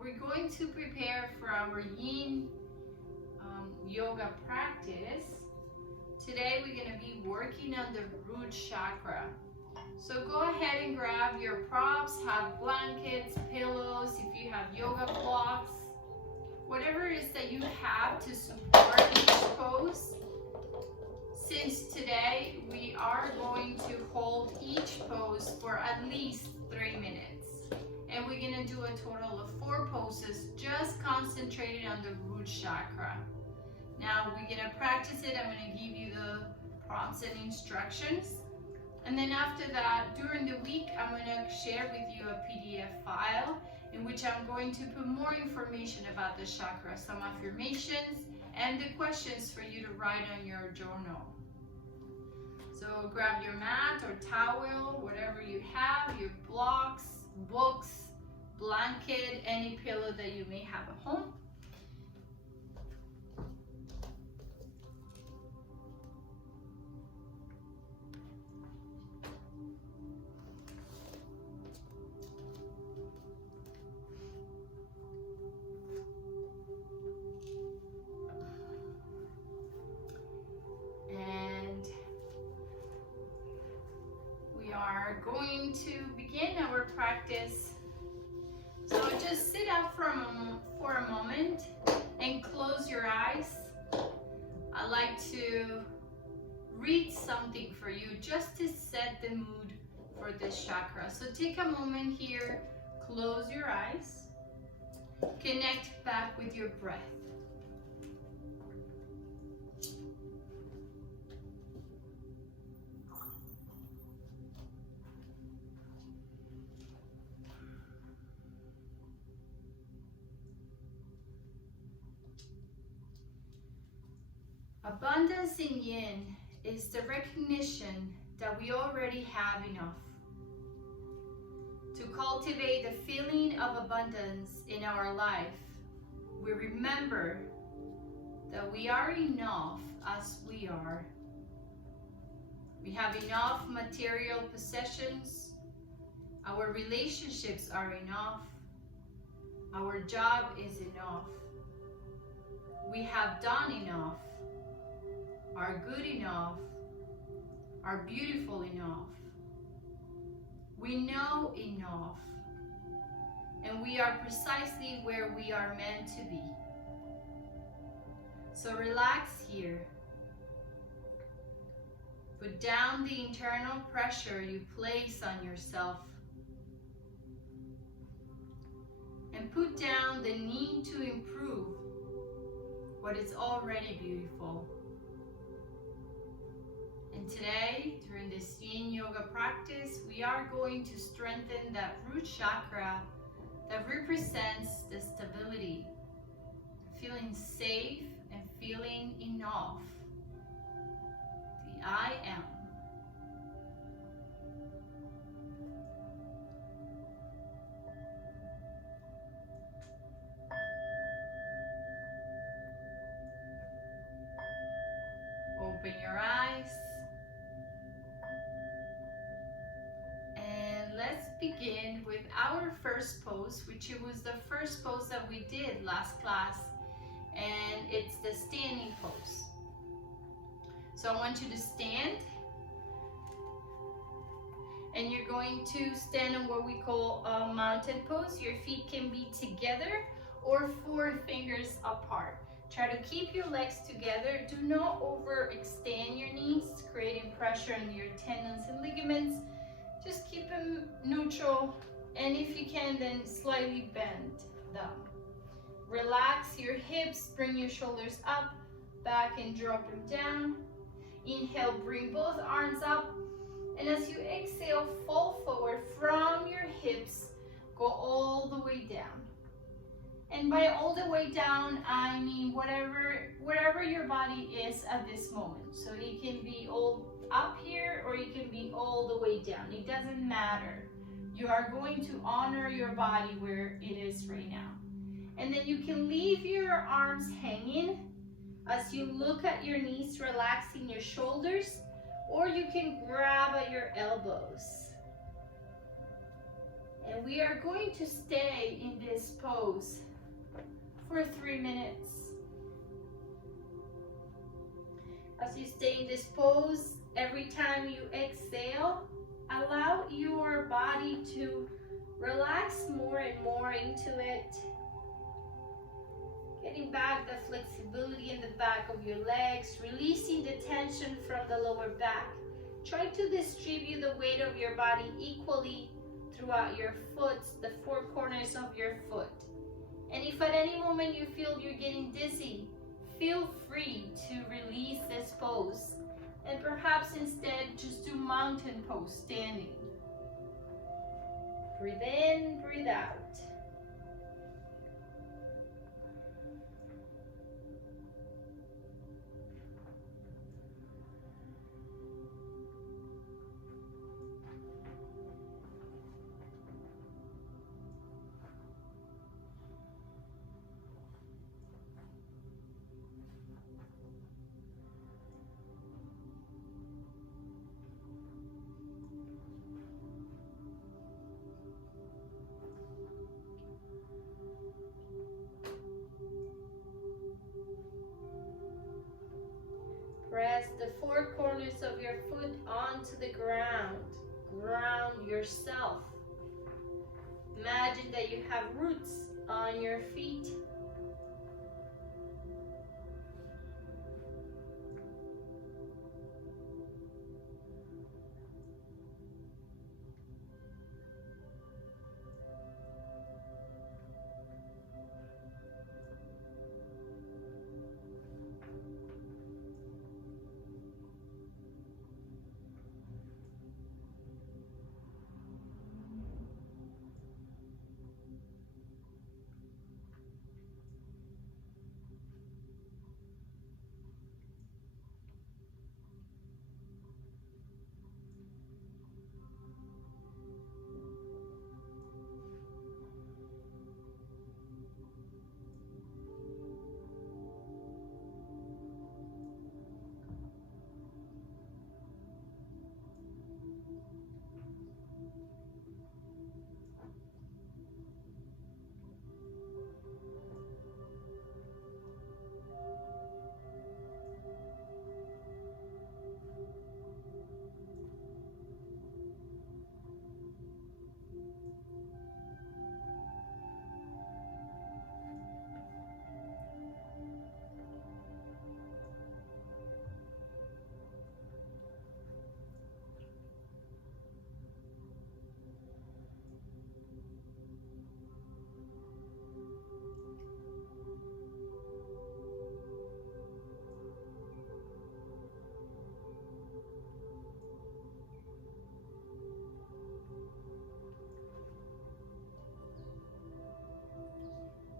we're going to prepare for our Yin Yoga practice. Today we're going to be working on the root chakra. So go ahead and grab your props, have blankets, pillows, if you have yoga blocks, whatever it is that you have to support each pose. Since today we are going to hold each pose for at least 3 minutes. And we're going to do a total of 4 poses, just concentrated on the root chakra. Now we're going to practice it. I'm going to give you the prompts and instructions. And then after that, during the week, I'm going to share with you a PDF file in which I'm going to put more information about the chakra, some affirmations, and the questions for you to write on your journal. So grab your mat or towel, whatever you have, your blocks, books, blanket, any pillow that you may have at home. Going to begin our practice. So just sit up for a moment and close your eyes. I like to read something for you just to set the mood for this chakra. So take a moment here, close your eyes, connect back with your breath. Abundance in Yin is the recognition that we already have enough. To cultivate the feeling of abundance in our life, we remember that we are enough as we are. We have enough material possessions. Our relationships are enough. Our job is enough. We have done enough. Are good enough, are beautiful enough. We know enough, and we are precisely where we are meant to be. So relax here. Put down the internal pressure you place on yourself, and put down the need to improve what is already beautiful. And today, during this Yin Yoga practice, we are going to strengthen that root chakra that represents the stability, feeling safe and feeling enough. The I am. Open your eyes. Let's begin with our first pose, which it was the first pose that we did last class, and it's the standing pose. So I want you to stand, and you're going to stand in what we call a mountain pose. Your feet can be together or 4 fingers apart. Try to keep your legs together. Do not overextend your knees, creating pressure on your tendons and ligaments. Just keep them neutral, and if you can, then slightly bend them. Relax your hips, bring your shoulders up, back, and drop them down. Inhale, bring both arms up, and as you exhale, fall forward from your hips, go all the way down. And by all the way down, I mean wherever your body is at this moment. So it can be all up here, or it can be all the way down. It doesn't matter. You are going to honor your body where it is right now. And then you can leave your arms hanging as you look at your knees, relaxing your shoulders, or you can grab at your elbows. And we are going to stay in this pose for 3 minutes. As you stay in this pose, every time you exhale, allow your body to relax more and more into it. Getting back the flexibility in the back of your legs, releasing the tension from the lower back. Try to distribute the weight of your body equally throughout your foot, the four corners of your foot. And if at any moment you feel you're getting dizzy, feel free to release this pose. And perhaps instead just do mountain pose, standing. Breathe in, breathe out. Press the four corners of your foot onto the ground. Ground yourself. Imagine that you have roots on your feet.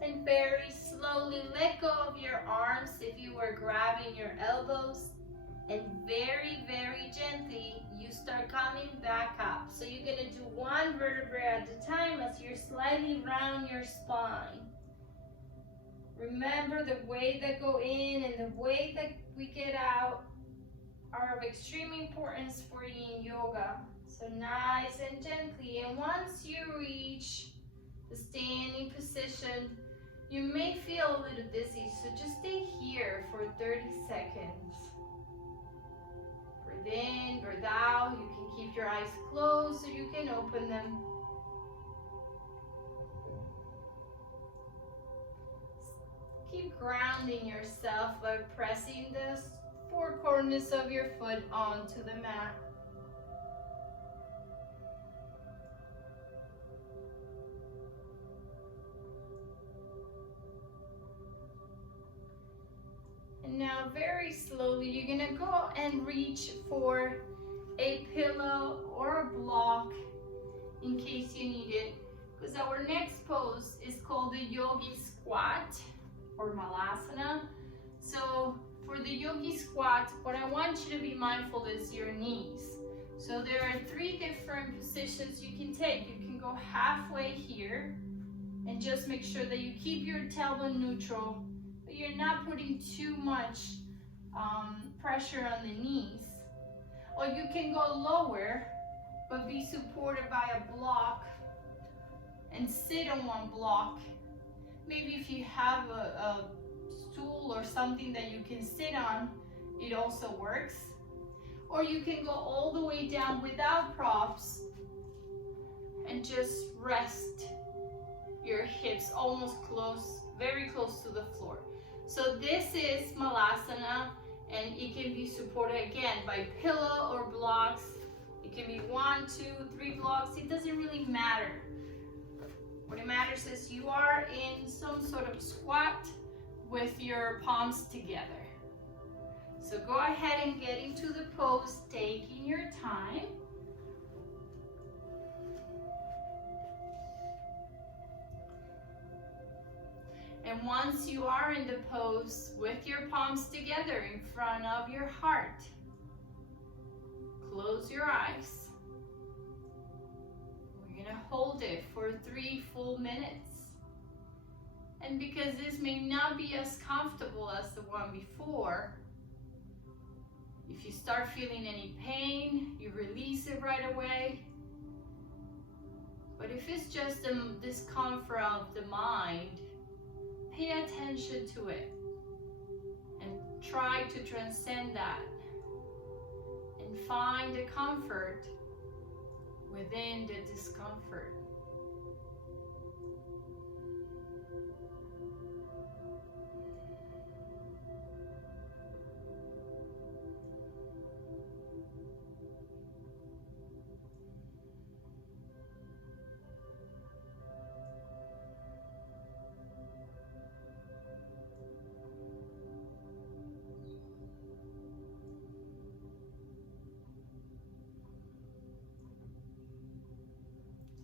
And very slowly let go of your arms if you were grabbing your elbows. And very, very gently, you start coming back up. So you're gonna do one vertebrae at a time as you're slightly round your spine. Remember, the way that go in and the way that we get out are of extreme importance for Yin Yoga. So nice and gently. And once you reach the standing position, you may feel a little dizzy, so just stay here for 30 seconds. Breathe in, breathe out. You can keep your eyes closed or you can open them. Keep grounding yourself by pressing the four corners of your foot onto the mat. And now very slowly, you're gonna go and reach for a pillow or a block in case you need it. Because our next pose is called the yogi squat or Malasana. So for the yogi squat, what I want you to be mindful is your knees. So there are 3 different positions you can take. You can go halfway here and just make sure that you keep your tailbone neutral, but you're not putting too much pressure on the knees. Or you can go lower, but be supported by a block and sit on one block. Maybe if you have a stool or something that you can sit on, it also works. Or you can go all the way down without props and just rest your hips almost close, very close to the floor. So this is Malasana, and it can be supported again by pillow or blocks. It can be 1, 2, 3 blocks. It doesn't really matter. What it matters is you are in some sort of squat with your palms together. So go ahead and get into the pose, taking your time. And once you are in the pose with your palms together in front of your heart, close your eyes. We're gonna hold it for 3 full minutes. And because this may not be as comfortable as the one before, if you start feeling any pain, you release it right away. But if it's just the discomfort of the mind, pay attention to it and try to transcend that and find the comfort within the discomfort.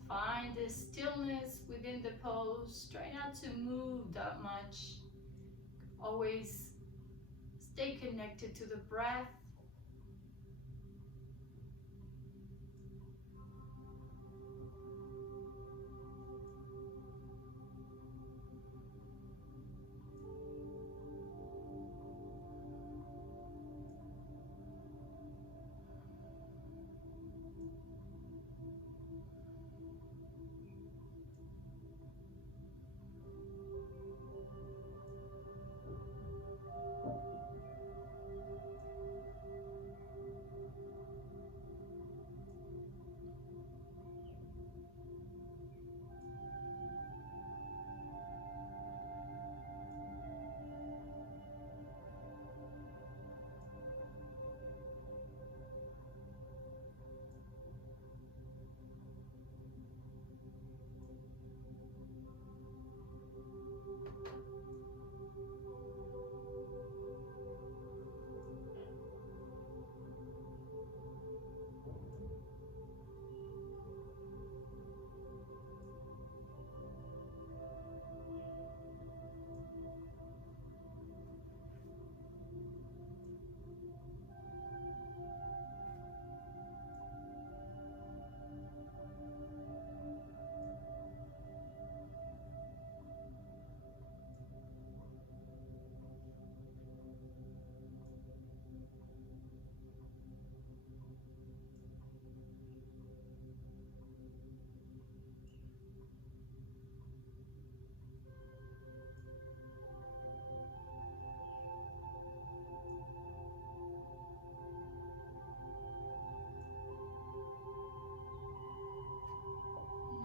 Find the stillness within the pose. Try not to move that much. Always stay connected to the breath.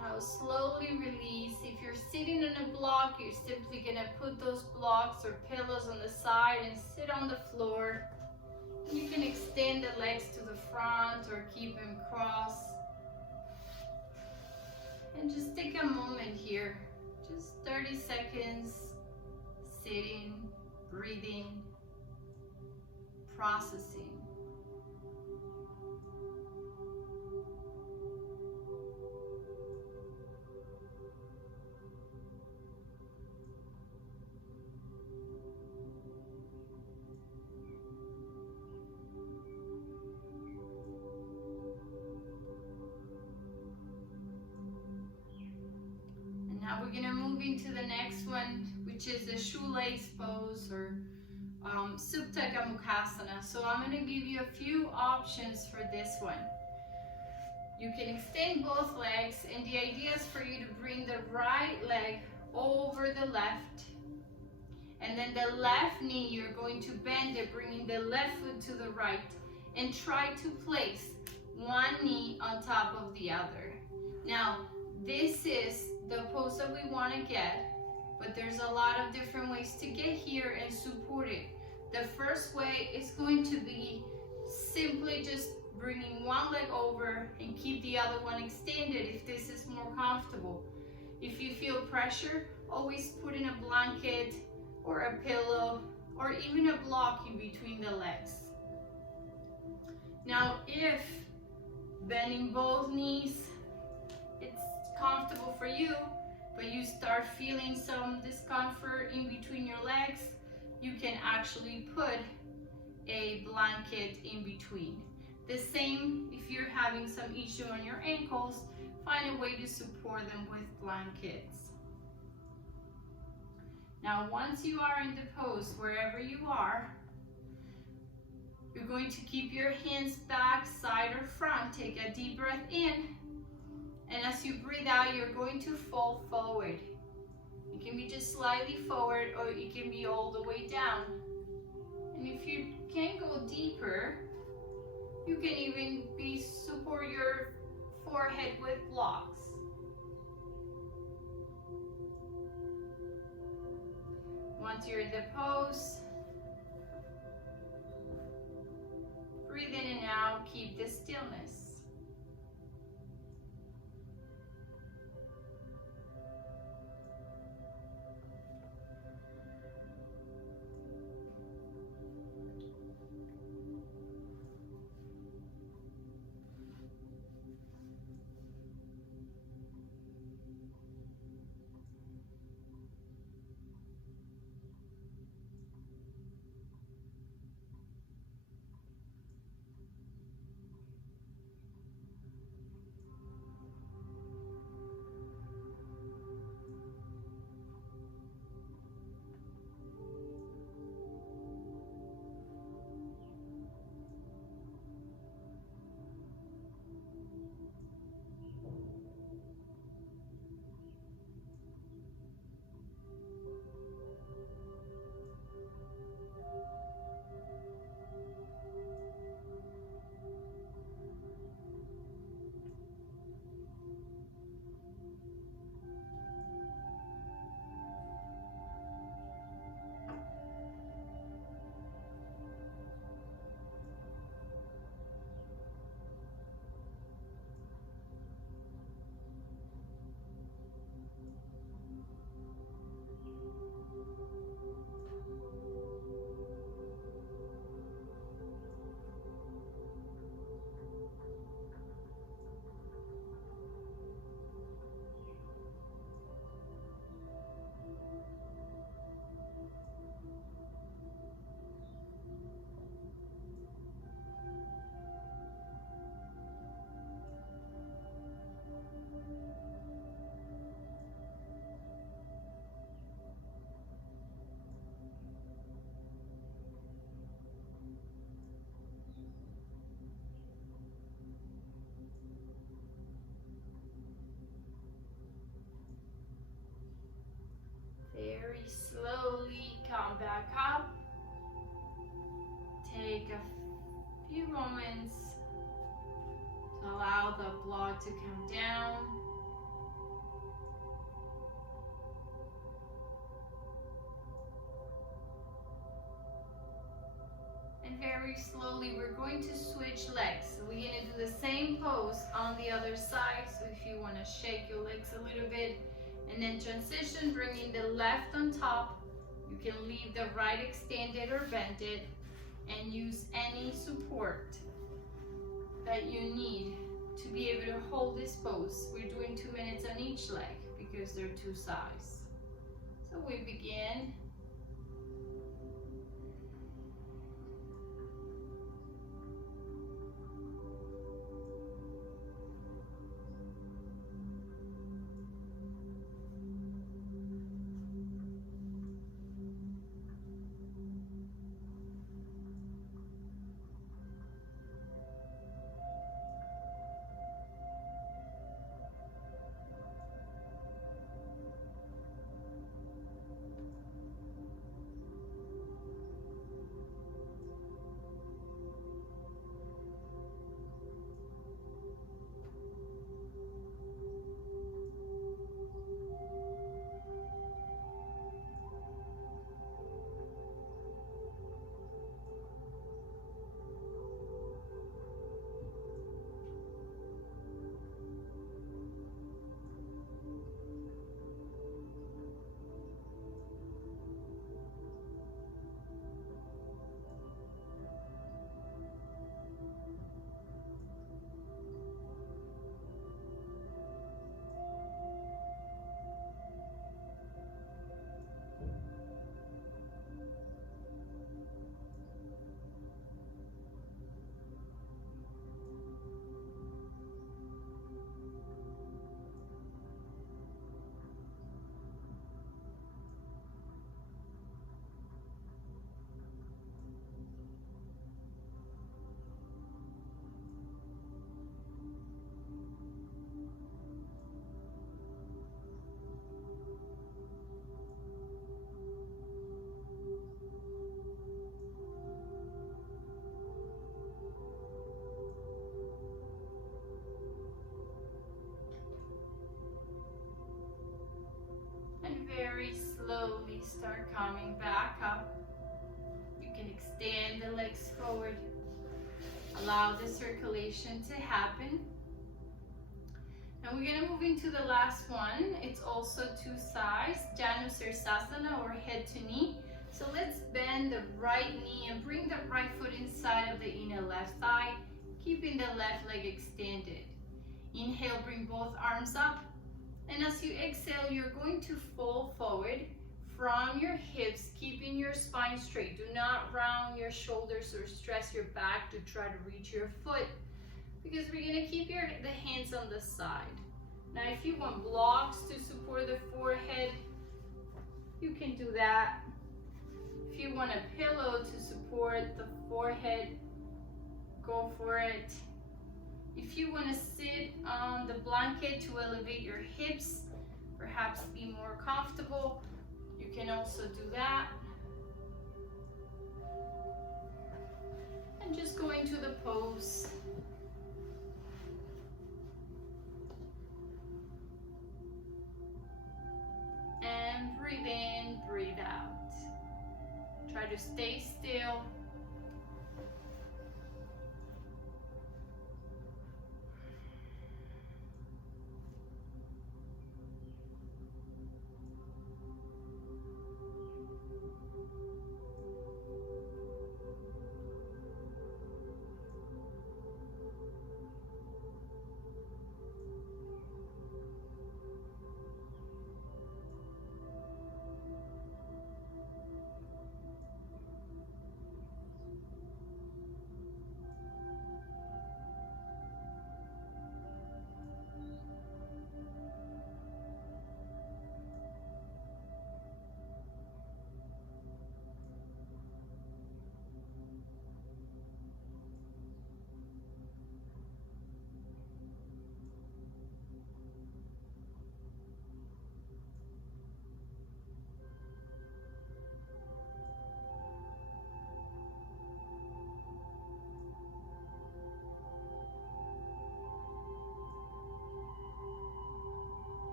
Now slowly release. If you're sitting on a block, you're simply gonna put those blocks or pillows on the side and sit on the floor. You can extend the legs to the front or keep them crossed. And just take a moment here, just 30 seconds, sitting, breathing, processing. Now we're gonna move into the next one, which is the shoelace pose or Supta Gomukhasana. So I'm gonna give you a few options for this one. You can extend both legs, and the idea is for you to bring the right leg over the left, and then the left knee, you're going to bend it, bringing the left foot to the right, and try to place one knee on top of the other. Now, this is the pose that we want to get, but there's a lot of different ways to get here and support it. The first way is going to be simply just bringing one leg over and keep the other one extended if this is more comfortable. If you feel pressure, always put in a blanket or a pillow or even a block in between the legs. Now, if bending both knees, it's comfortable for you, but you start feeling some discomfort in between your legs, you can actually put a blanket in between. The same if you're having some issue on your ankles, find a way to support them with blankets. Now, once you are in the pose, wherever you are, you're going to keep your hands back, side or front. Take a deep breath in, and as you breathe out, you're going to fall forward. It can be just slightly forward, or it can be all the way down. And if you can go deeper, you can even support your forehead with blocks. Once you're in the pose, breathe in and out, keep the stillness. Very slowly come back up. Take a few moments to allow the blood to come down. And very slowly we're going to switch legs. So we're going to do the same pose on the other side. So if you want to shake your legs a little bit, and then transition, bringing the left on top. You can leave the right extended or bended, and use any support that you need to be able to hold this pose. We're doing 2 minutes on each leg because they're two sides. So we begin. slowly start coming back up. You can extend the legs forward. Allow the circulation to happen. And we're going to move into the last one. It's also two sides, Janu Sirsasana, or head to knee. So let's bend the right knee and bring the right foot inside of the inner left thigh, keeping the left leg extended. Inhale, bring both arms up. And as you exhale, you're going to fall forward from your hips, keeping your spine straight. Do not round your shoulders or stress your back to try to reach your foot, because we're going to keep the hands on the side. Now, if you want blocks to support the forehead, you can do that. If you want a pillow to support the forehead, go for it. If you want to sit on the blanket to elevate your hips, perhaps be more comfortable, you can also do that. And just go into the pose. And breathe in, breathe out. Try to stay still.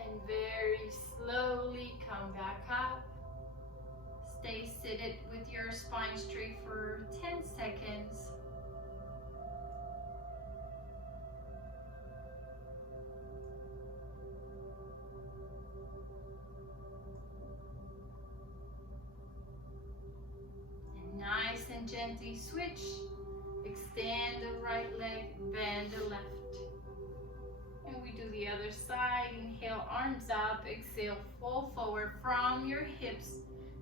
And very slowly come back up. Stay seated with your spine straight for 10 seconds. And nice and gently switch. Extend the right leg, bend the left. And we do the other side. Inhale, arms up. Exhale, fall forward from your hips,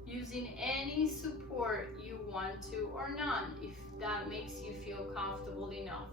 using any support you want to or not, if that makes you feel comfortable enough.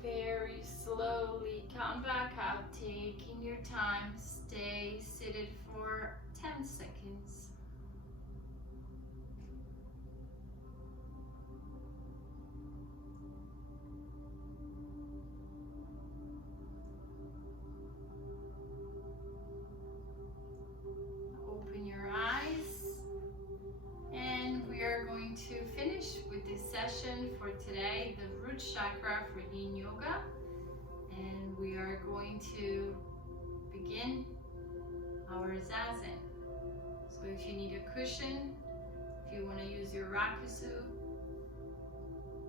Very slowly come back up, taking your time. Stay seated for 10 seconds. Open your eyes, and we are going to finish with this session for today, the root chakra for Yin Yoga. And we are going to begin our zazen. So if you need a cushion, if you want to use your rakusu,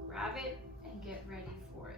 grab it and get ready for it.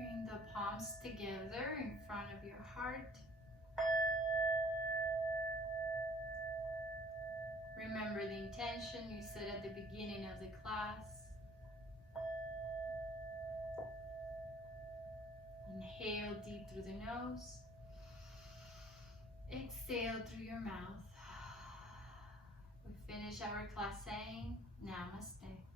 Bring the palms together in front of your heart. Remember the intention you set at the beginning of the class. Inhale deep through the nose. Exhale through your mouth. We finish our class saying Namaste.